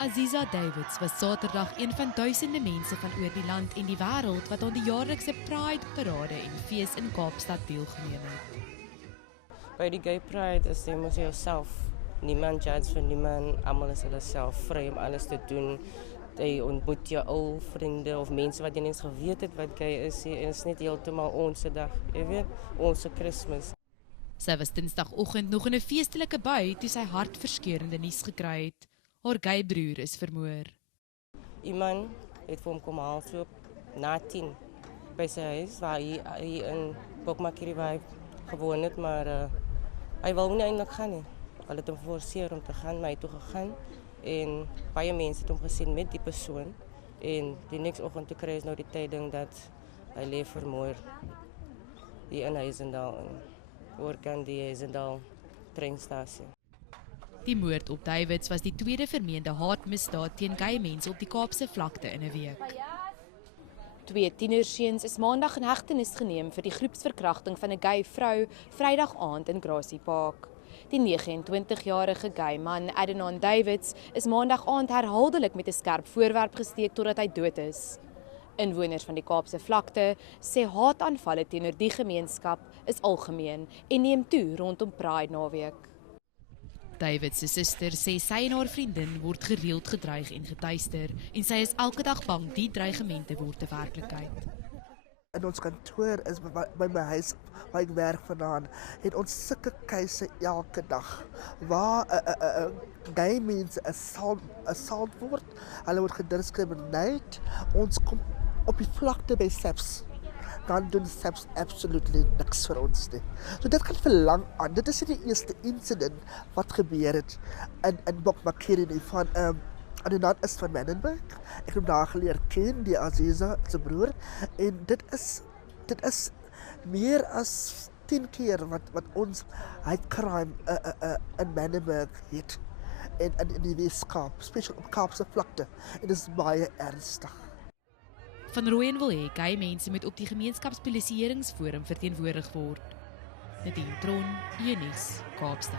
Aziza Davids was Saterdag een van duisende mense van oor die land en die wêreld wat aan die jaarlikse Pride parade en fees in Kaapstad deelgeneem het. By die Gay Pride is jy mos jouself. Niemand judge vir niemand, almal is hulle self vry om alles te doen. Jy ontmoet jou ou vriende of mense wat jy nie eens geweet het wat gay is. En is net heeltemal ons dag, jy weet, ons Kersfees. Sy was Dinsdagoggend nog in 'n feestelike bui toe sy hartverskeurende nuus gekry het. Haar gay broer is vermoor. Iemand het vir hom kom haal so na 10 by sy huis waar hy in Bokmakiri waar hy gewoon het, maar hy wou nie eintlik gaan nie. Hulle het hom geforseer om te gaan, maar hy het toe gegaan en baie mense het hom gesien met die persoon en die niks oggend toe kry is nou die tyding dat hy lê vermoor hier in Huisendal oorkant die Huisendal treinstasie. Die moord op Davids was die tweede vermeende haatmisdaad teen gay mense op die Kaapse vlakte in 'n week. 2 tienerseuns is maandag in hegtenis geneem vir die groepsverkrachting van 'n gay vrou Vrydag aand in Grassy Park. Die 29-jarige gay man, Adnan Davids, is maandag aand herhaaldelik met 'n skerp voorwerp gesteek totdat hy dood is. Inwoners van die Kaapse vlakte sê haataanvalle teenoor die gemeenskap is algemeen en neem toe rondom Pride naweek. Davids se suster sê sy en haar vriendin word gereeld gedreig en getuister en sy is elke dag bang die dreigemente word 'n werklikheid. In ons kantoor is by my huis waar ek werk vandaan, het ons sulke keise elke dag waar gay mense assault word, hulle word gediskrimineer. Ons kom op die vlakte by SAPS. Dan doen SAPS absolutely niks vir ons nie. So dit gaan verlang aan. Dit is nie die eerste incident wat gebeur het in Bokmakiri nie van Adnan is van Menenberg. Ek het daar geleer ken die Aziza se broer en dit is meer as 10 keer wat ons hate crime in Menenberg het in die Weskaap, spesiaal op Kaapse vlakte. En dit is baie ernstig. Van Rooyen wil hê gay mense moet op die gemeenskapspolisieeringsforum verteenwoordig word. Nadine Tron, Unies, Kaapstad.